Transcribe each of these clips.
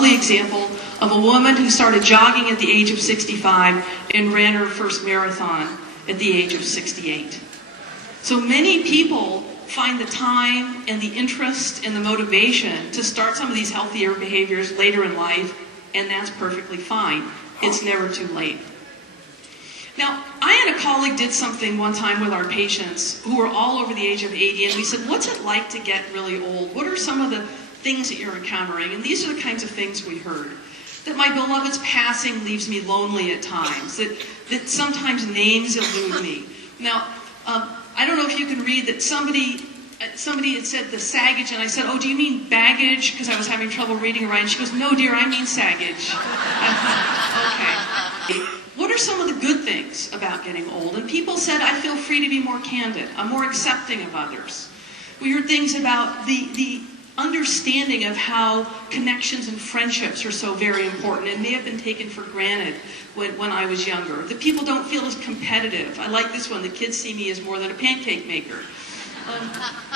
lovely example of a woman who started jogging at the age of 65 and ran her first marathon at the age of 68. So many people find the time and the interest and the motivation to start some of these healthier behaviors later in life, and that's perfectly fine. It's never too late. Now, I and a colleague did something one time with our patients who were all over the age of 80, and we said, what's it like to get really old? What are some of the things that you're encountering? And these are the kinds of things we heard. That my beloved's passing leaves me lonely at times. That sometimes names elude me. Now, I don't know if you can read that somebody had said the saggage, and I said, oh, do you mean baggage? Because I was having trouble reading it right. And she goes, no, dear, I mean saggage. Okay. What are some of the good things about getting old? And people said, I feel free to be more candid. I'm more accepting of others. We heard things about the understanding of how connections and friendships are so very important and may have been taken for granted when I was younger. That people don't feel as competitive. I like this one. The kids see me as more than a pancake maker.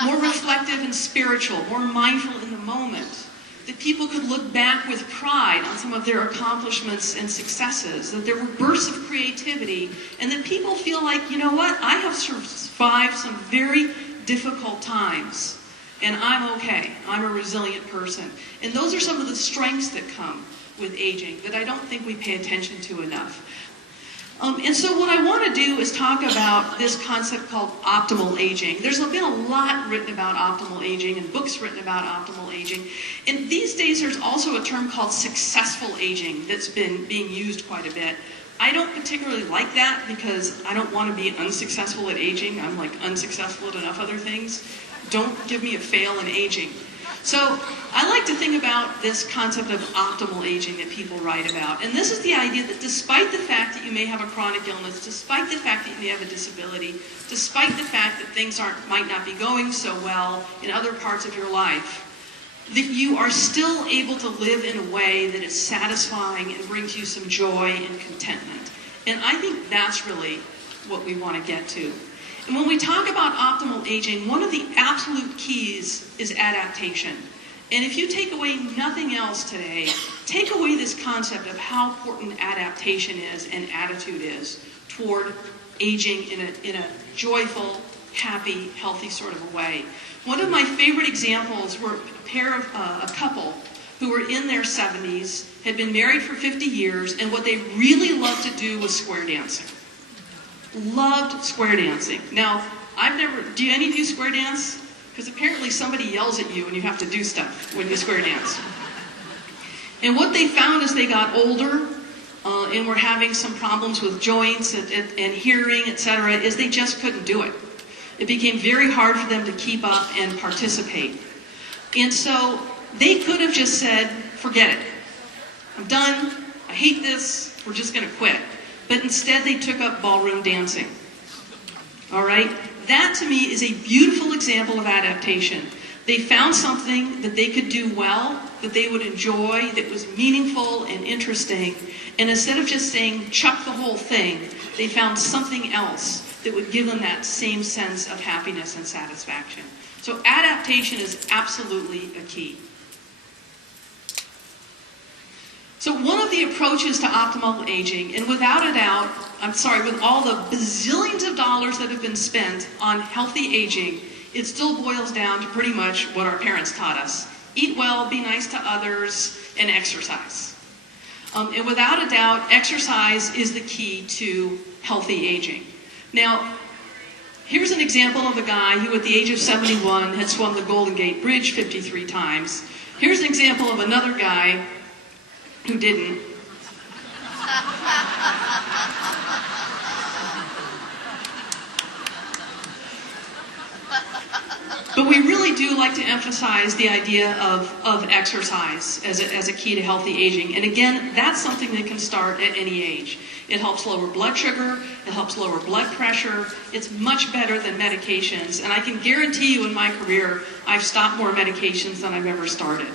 More reflective and spiritual, more mindful in the moment. That people could look back with pride on some of their accomplishments and successes. That there were bursts of creativity. And that people feel like, you know what, I have survived some very difficult times. And I'm okay. I'm a resilient person. And those are some of the strengths that come with aging that I don't think we pay attention to enough. And so what I want to do is talk about this concept called optimal aging. There's been a lot written about optimal aging and books written about optimal aging. And these days there's also a term called successful aging that's been being used quite a bit. I don't particularly like that because I don't want to be unsuccessful at aging. I'm like unsuccessful at enough other things. Don't give me a fail in aging. So I like to think about this concept of optimal aging that people write about. And this is the idea that despite the fact that you may have a chronic illness, despite the fact that you may have a disability, despite the fact that things might not be going so well in other parts of your life, that you are still able to live in a way that is satisfying and brings you some joy and contentment. And I think that's really what we want to get to. And when we talk about optimal aging, one of the absolute keys is adaptation. And if you take away nothing else today, take away this concept of how important adaptation is and attitude is toward aging in a joyful, happy, healthy sort of a way. One of my favorite examples were a couple who were in their 70s, had been married for 50 years, and what they really loved to do was square dancing. Loved square dancing. Now, do any of you square dance? Because apparently somebody yells at you and you have to do stuff when you square dance. And what they found as they got older and were having some problems with joints and hearing, etc., is they just couldn't do it. It became very hard for them to keep up and participate. And so they could have just said, forget it. I'm done. I hate this. We're just going to quit. But instead they took up ballroom dancing. All right? That to me is a beautiful example of adaptation. They found something that they could do well, that they would enjoy, that was meaningful and interesting. And instead of just saying, chuck the whole thing, they found something else that would give them that same sense of happiness and satisfaction. So adaptation is absolutely a key. So one of the approaches to optimal aging, and without a doubt, with all the bazillions of dollars that have been spent on healthy aging, it still boils down to pretty much what our parents taught us. Eat well, be nice to others, and exercise. And without a doubt, exercise is the key to healthy aging. Now, here's an example of a guy who at the age of 71 had swum the Golden Gate Bridge 53 times. Here's an example of another guy who didn't. But we really do like to emphasize the idea of exercise as a key to healthy aging. And again, that's something that can start at any age. It helps lower blood sugar, it helps lower blood pressure. It's much better than medications. And I can guarantee you in my career, I've stopped more medications than I've ever started.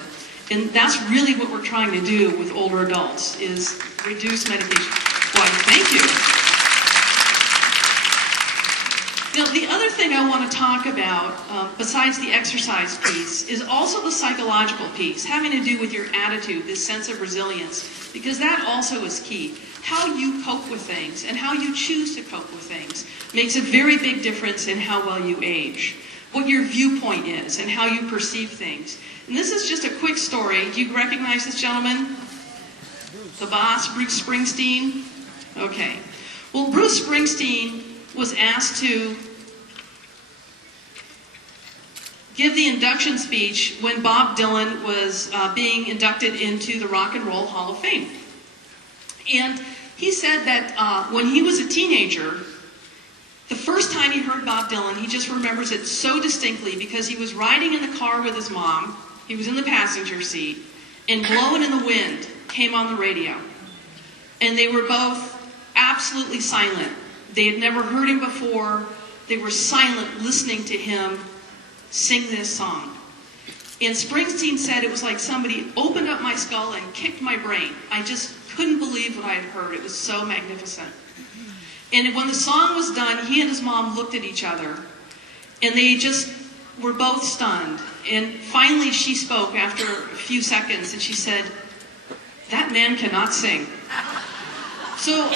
And that's really what we're trying to do with older adults, is reduce medication. Why, thank you. Now, the other thing thing I want to talk about, besides the exercise piece, is also the psychological piece, having to do with your attitude, this sense of resilience, because that also is key. How you cope with things and how you choose to cope with things makes a very big difference in how well you age. What your viewpoint is and how you perceive things. And this is just a quick story. Do you recognize this gentleman? The boss, Bruce Springsteen? Okay. Well, Bruce Springsteen was asked to give the induction speech when Bob Dylan was being inducted into the Rock and Roll Hall of Fame. And he said that when he was a teenager, the first time he heard Bob Dylan, he just remembers it so distinctly because he was riding in the car with his mom. He was in the passenger seat, and Blowin' in the Wind came on the radio. And they were both absolutely silent. They had never heard him before. They were silent listening to him sing this song. And Springsteen said it was like somebody opened up my skull and kicked my brain. I just couldn't believe what I had heard. It was so magnificent. And when the song was done, he and his mom looked at each other, and they just were both stunned. And finally she spoke after a few seconds, and she said, "That man cannot sing." So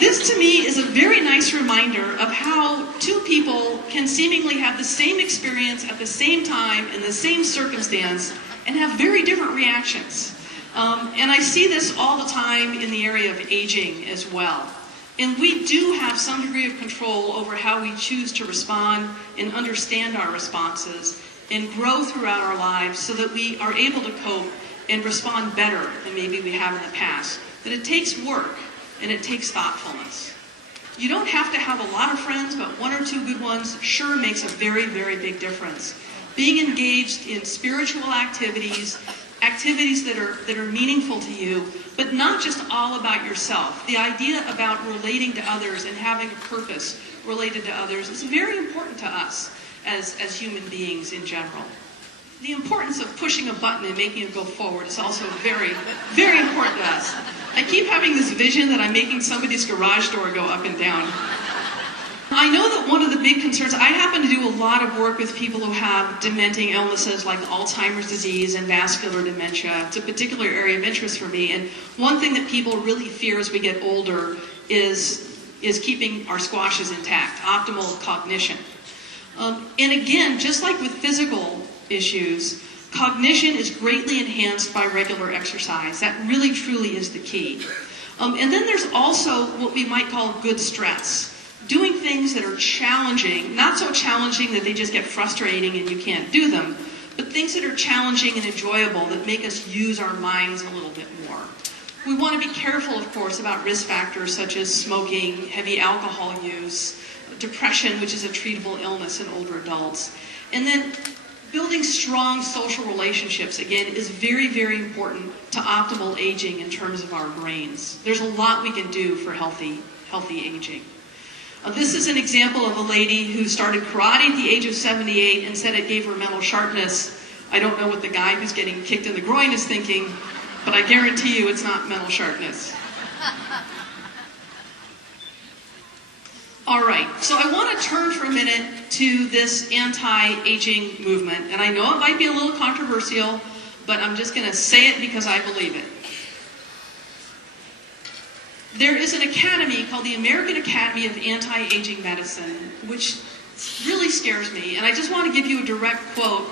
this to me is a very nice reminder of how two people can seemingly have the same experience at the same time in the same circumstance and have very different reactions. And I see this all the time in the area of aging as well. And we do have some degree of control over how we choose to respond and understand our responses and grow throughout our lives so that we are able to cope and respond better than maybe we have in the past. But it takes work and it takes thoughtfulness. You don't have to have a lot of friends, but one or two good ones sure makes a very, very big difference. Being engaged in spiritual activities that are meaningful to you, but not just all about yourself. The idea about relating to others and having a purpose related to others is very important to us as human beings in general. The importance of pushing a button and making it go forward is also very, very important to us. I keep having this vision that I'm making somebody's garage door go up and down. I know that one of the big concerns, I happen to do a lot of work with people who have dementing illnesses like Alzheimer's disease and vascular dementia. It's a particular area of interest for me. And one thing that people really fear as we get older is keeping our squashes intact, optimal cognition. And again, just like with physical issues, cognition is greatly enhanced by regular exercise. That really, truly is the key. And then there's also what we might call good stress. Doing things that are challenging, not so challenging that they just get frustrating and you can't do them, but things that are challenging and enjoyable that make us use our minds a little bit more. We want to be careful, of course, about risk factors such as smoking, heavy alcohol use, depression, which is a treatable illness in older adults. And then building strong social relationships, again, is very, very important to optimal aging in terms of our brains. There's a lot we can do for healthy aging. This is an example of a lady who started karate at the age of 78 and said it gave her mental sharpness. I don't know what the guy who's getting kicked in the groin is thinking, but I guarantee you it's not mental sharpness. All right, so I want to turn for a minute to this anti-aging movement. And I know it might be a little controversial, but I'm just going to say it because I believe it. There is an academy called the American Academy of Anti-Aging Medicine, which really scares me. And I just want to give you a direct quote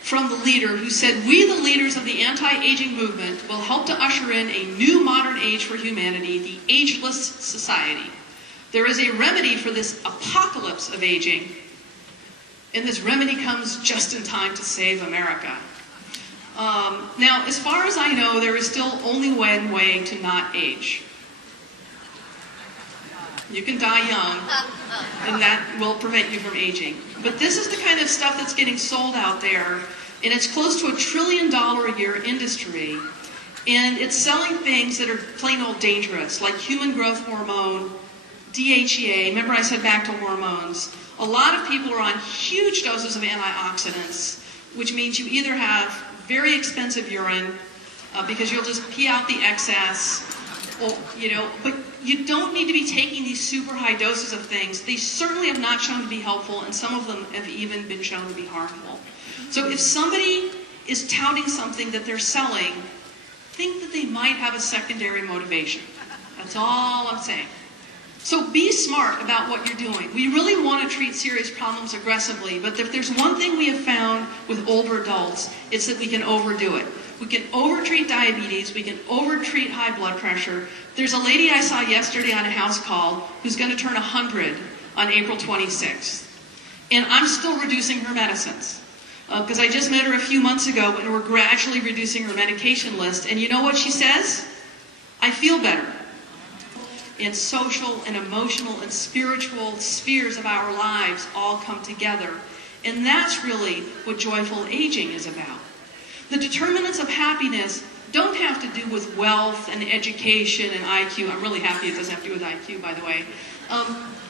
from the leader who said, "We, the leaders of the anti-aging movement, will help to usher in a new modern age for humanity, the ageless society. There is a remedy for this apocalypse of aging, and this remedy comes just in time to save America." Now, as far as I know, there is still only one way to not age. You can die young, and that will prevent you from aging. But this is the kind of stuff that's getting sold out there, and it's close to $1 trillion a year industry. And it's selling things that are plain old dangerous, like human growth hormone, DHEA. Remember I said back to hormones. A lot of people are on huge doses of antioxidants, which means you either have very expensive urine, because you'll just pee out the excess, But you don't need to be taking these super high doses of things. They certainly have not shown to be helpful, and some of them have even been shown to be harmful. So if somebody is touting something that they're selling, think that they might have a secondary motivation. That's all I'm saying. So be smart about what you're doing. We really want to treat serious problems aggressively, but if there's one thing we have found with older adults, it's that we can overdo it. We can overtreat diabetes, we can overtreat high blood pressure. There's a lady I saw yesterday on a house call who's going to turn 100 on April 26th. And I'm still reducing her medicines. Because I just met her a few months ago and we're gradually reducing her medication list. And you know what she says? I feel better. And social and emotional and spiritual spheres of our lives all come together. And that's really what joyful aging is about. The determinants of happiness don't have to do with wealth and education and IQ. I'm really happy it doesn't have to do with IQ, by the way.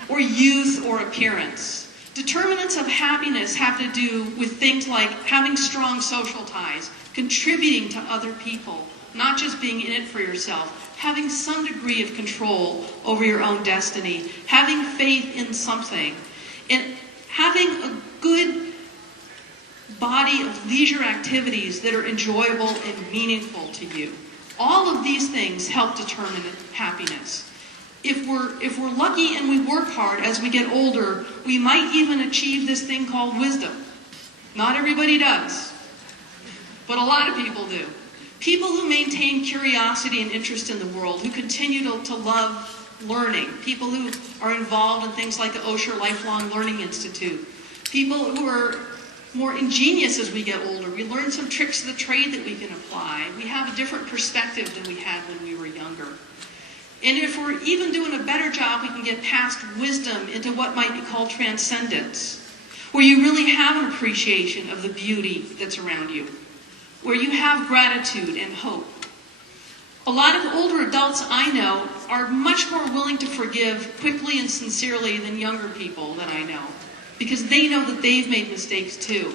Or youth or appearance. Determinants of happiness have to do with things like having strong social ties, contributing to other people, not just being in it for yourself, having some degree of control over your own destiny, having faith in something, and having a good body of leisure activities that are enjoyable and meaningful to you. All of these things help determine happiness. If we're lucky and we work hard as we get older, we might even achieve this thing called wisdom. Not everybody does, but a lot of people do. People who maintain curiosity and interest in the world, who continue to love learning, people who are involved in things like the Osher Lifelong Learning Institute, people who are more ingenious as we get older. We learn some tricks of the trade that we can apply. We have a different perspective than we had when we were younger. And if we're even doing a better job, we can get past wisdom into what might be called transcendence, where you really have an appreciation of the beauty that's around you, where you have gratitude and hope. A lot of older adults I know are much more willing to forgive quickly and sincerely than younger people that I know, because they know that they've made mistakes too.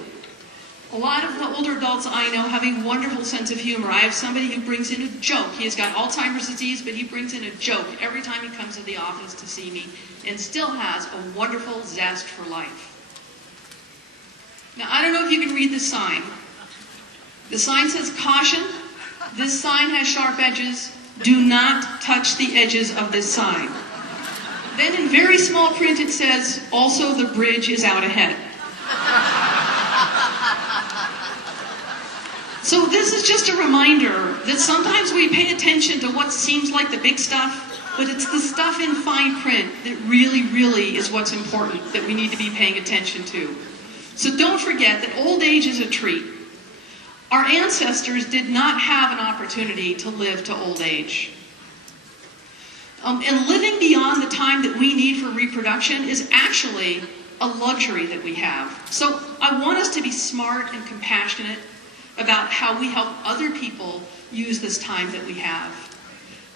A lot of the older adults I know have a wonderful sense of humor. I have somebody who brings in a joke. He has got Alzheimer's disease, but he brings in a joke every time he comes to the office to see me, and still has a wonderful zest for life. Now, I don't know if you can read the sign. The sign says, "Caution, this sign has sharp edges. Do not touch the edges of this sign." Then in very small print it says, "Also the bridge is out ahead." So this is just a reminder that sometimes we pay attention to what seems like the big stuff, but it's the stuff in fine print that really, really is what's important, that we need to be paying attention to. So don't forget that old age is a treat. Our ancestors did not have an opportunity to live to old age. And living beyond the time that we need for reproduction is actually a luxury that we have. So I want us to be smart and compassionate about how we help other people use this time that we have.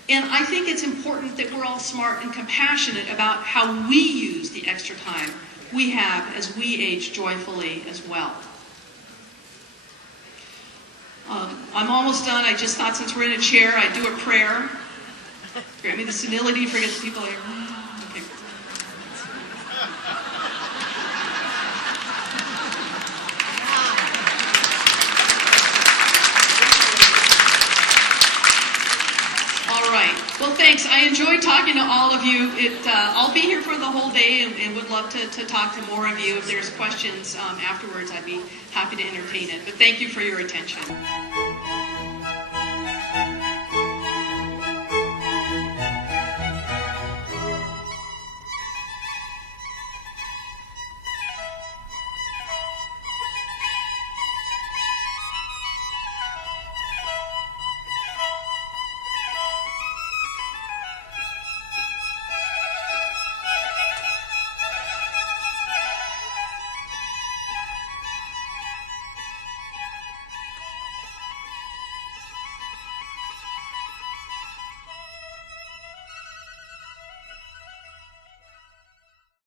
And I think it's important that we're all smart and compassionate about how we use the extra time we have as we age joyfully as well. I'm almost done. I just thought since we're in a chair, I'd do a prayer. Grant me the senility, forget the people here. Okay. All right. Well, thanks. I enjoyed talking to all of you. I'll be here for the whole day and would love to talk to more of you. If there's questions afterwards, I'd be happy to entertain it. But thank you for your attention.